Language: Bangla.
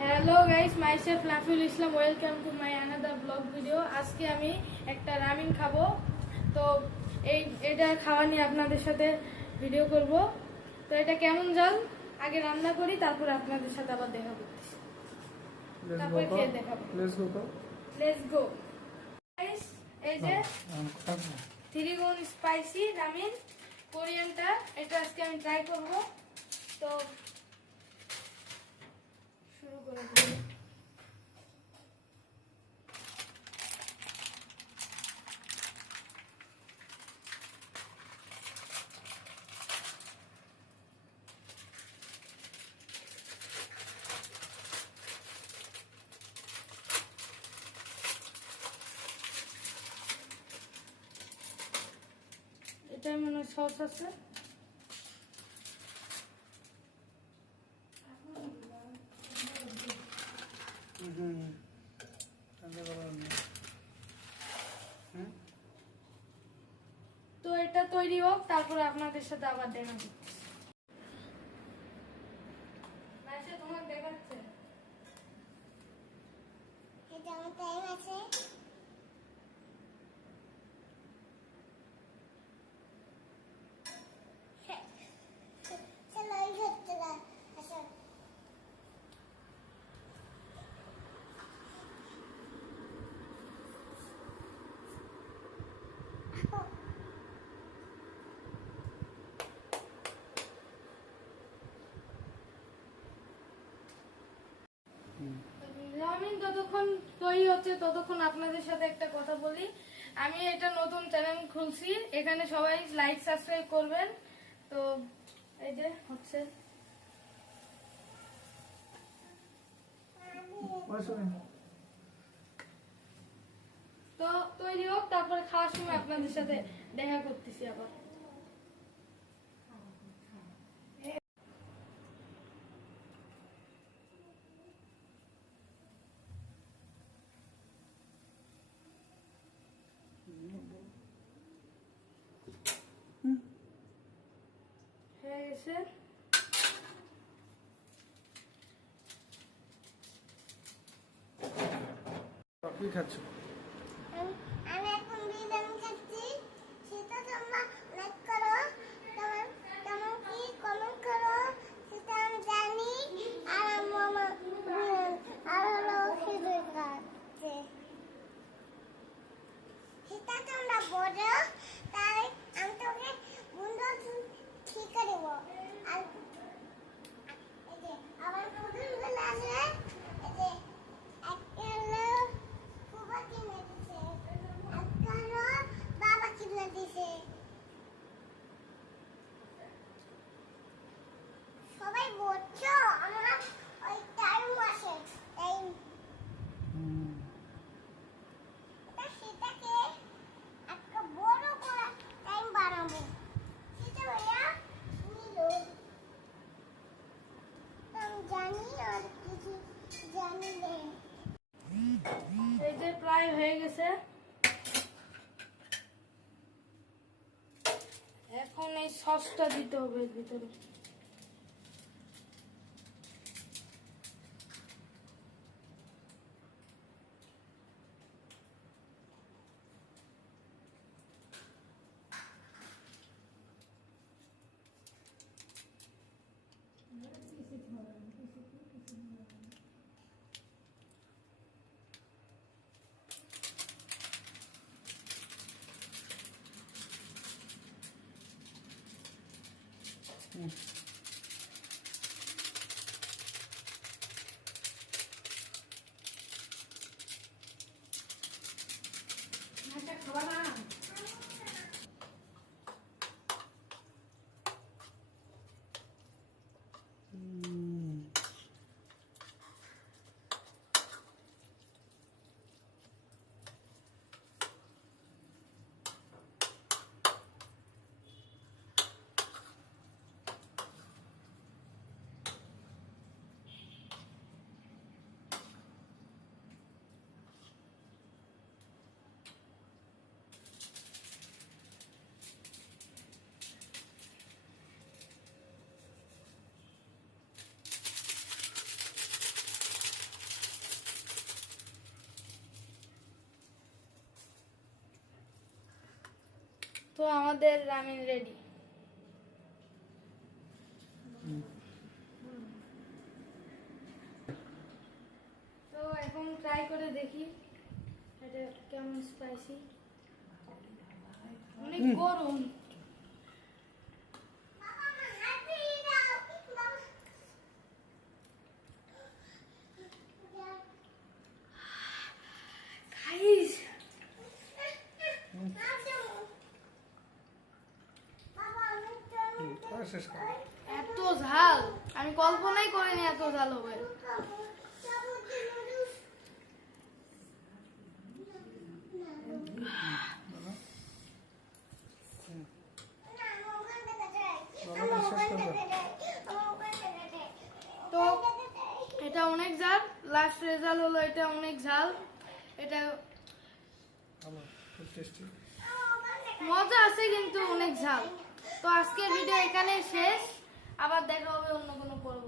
Hello guys myself Lafiul Islam welcome to my another blog video আজকে আমি একটা রামিন খাব। তো এই এটা খাওয়া নিয়ে আপনাদের সাথে ভিডিও করব। তো এটা কেমন জল? আগে রান্না করি তারপর আপনাদের সাথে আবার দেখা করতেছি। তারপর খেয়ে দেখাবো. লেটস গো গাইস এই যে থ্রি গুণ স্পাইসি রামিন কোরিয়ানটা এটা আজকে আমি ট্রাই করব। তো এটাই মনে সস আছে Mm-hmm. তাহলে বলো না। হুম? তো এটা তৈরি হোক তারপরে আপনাদের সাথে আবার দেখা আছে। চলো এই ধরতে না আসো রামিন যতক্ষণ তৈরি হচ্ছে, ততক্ষণ আপনাদের সাথে একটা কথা বলি। আমি এটা নতুন চ্যানেল খুলছি, এখানে সবাই লাইক সাবস্ক্রাইব করবেন। তো এই যে হচ্ছে। তো তৈরি হোক, তারপরে খাওয়ার সময় আপনাদের সাথে দেখা করতেছি আবার। কি খাচ্ছ আমি আমি এখন বিরিয়ানি খাচ্ছি সেটা তোমরা লাইক করো তোমার কেমন কি কমেন্ট করো সেটা আমি জানি আর আমার আমার আর হলো খিচুড়ি খাচ্ছে সেটা তোমরা বোঝো তাই আমি তোকে বন্ধু ঠিক করে দেবো আর এই যে আমার পুতুলগুলো আছে এই যে একটা হলো ফুফা কিনে দিছে একটা হলো বাবা কিনে দিছে সবাই বলছো আমার ওই টাইম আছে টাইম এটা সেটাকে একটা বড় করে টাইম বানাবো সেটা ভাইয়া নিল আমি জানি আর কিছু জানি না এই যে প্রায় হয়ে গেছে। এখন এই সসটা দিতে হবে ভিতরে। ว่าล่าง তো আমাদের রামিন রেডি তো এখন ট্রাই করে দেখি এটা কেমন স্পাইসি অনেক গরম। হুম, শেষ কর এত ঝাল। আমি কল্পনাই করিনি এত ঝাল হবে। তো এটা অনেক ঝাল। লাস্ট রেজাল্ট হলো এটা অনেক ঝাল। এটা মজা আছে কিন্তু অনেক ঝাল। তো আজকের ভিডিও এখানেই শেষ। আবার দেখা হবে অন্য কোনো পরবর্তী